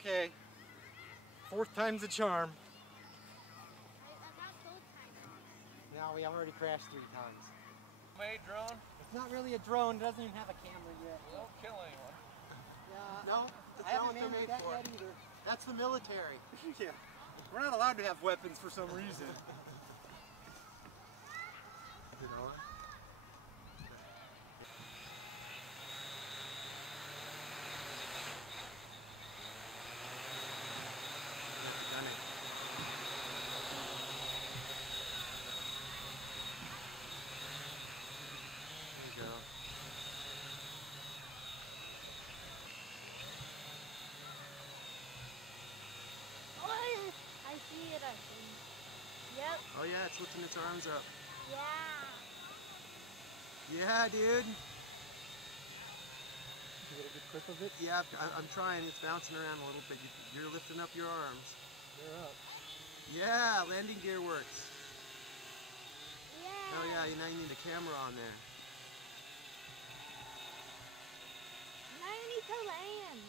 Okay. Fourth time's the charm. No, we already crashed 3 times. Made drone? It's not really a drone. It doesn't even have a camera yet. It won't kill anyone. Yeah. No, that's not what they're made for. Yet either. That's the military. Yeah. We're not allowed to have weapons for some reason. You know? Yep. Oh yeah, it's lifting its arms up. Yeah. Yeah, dude. Did you get a good clip of it? Yeah, I'm trying. It's bouncing around a little bit. You're lifting up your arms. They're up. Yeah, landing gear works. Yeah. Oh yeah, now you need a camera on there. Now you need to land.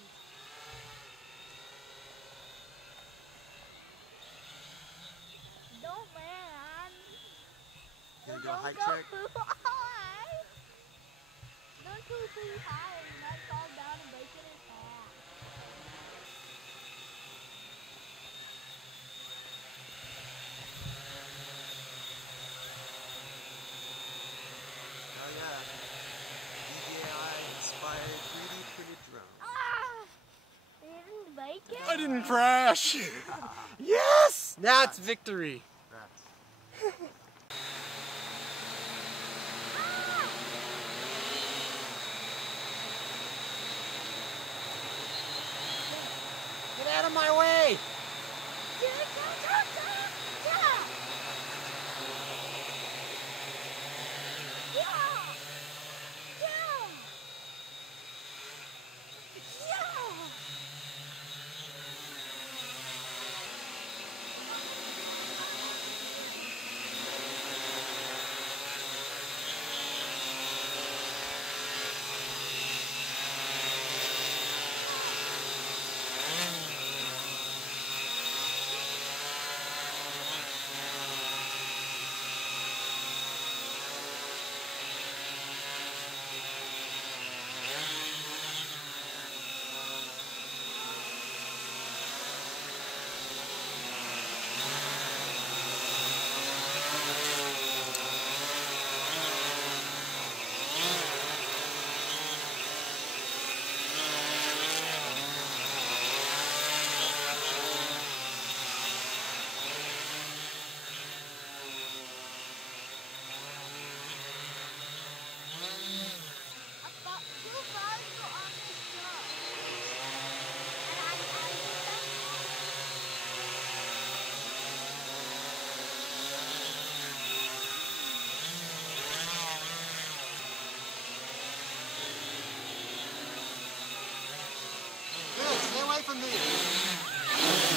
Don't land. You gonna do a Don't height go check? too high. Don't go too high. You might fall down and break it in half. Oh yeah. DJI Inspire 3D printed drone. Ah! You didn't break it? I didn't crash! Yes! Now it's victory. Rats. Get out of my way! Stay away from me. You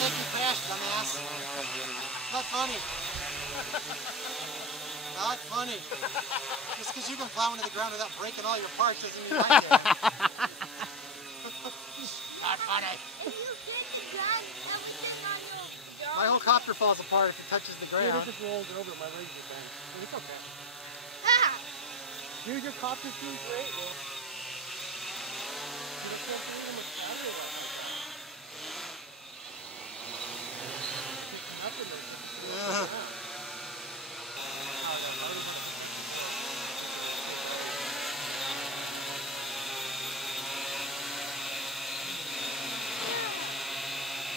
make me crash, dumbass. It's not funny. Not funny. Just because you can plow into the ground without breaking all your parts doesn't mean I can. Not funny. If you get the ground, everything on your My whole copter falls apart if it touches the ground. Dude, it just rolled over. My legs are bent. It's okay. Ah! Dude, your copter seems great, man. Yeah.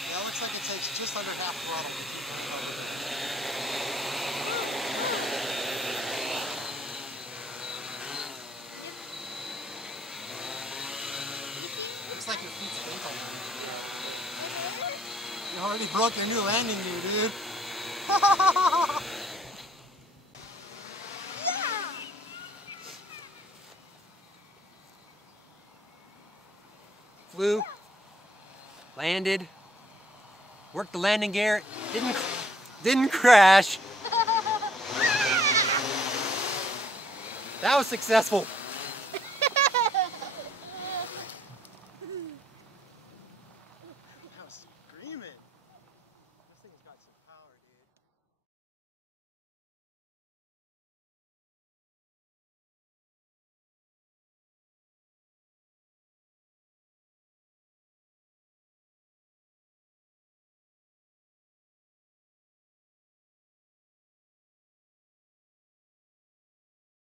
Yeah, it looks like it takes just under half throttle to keep it going. Looks like your feet's ankle. You already broke your new landing gear, dude. Flew, landed, worked the landing gear, didn't crash. That was successful.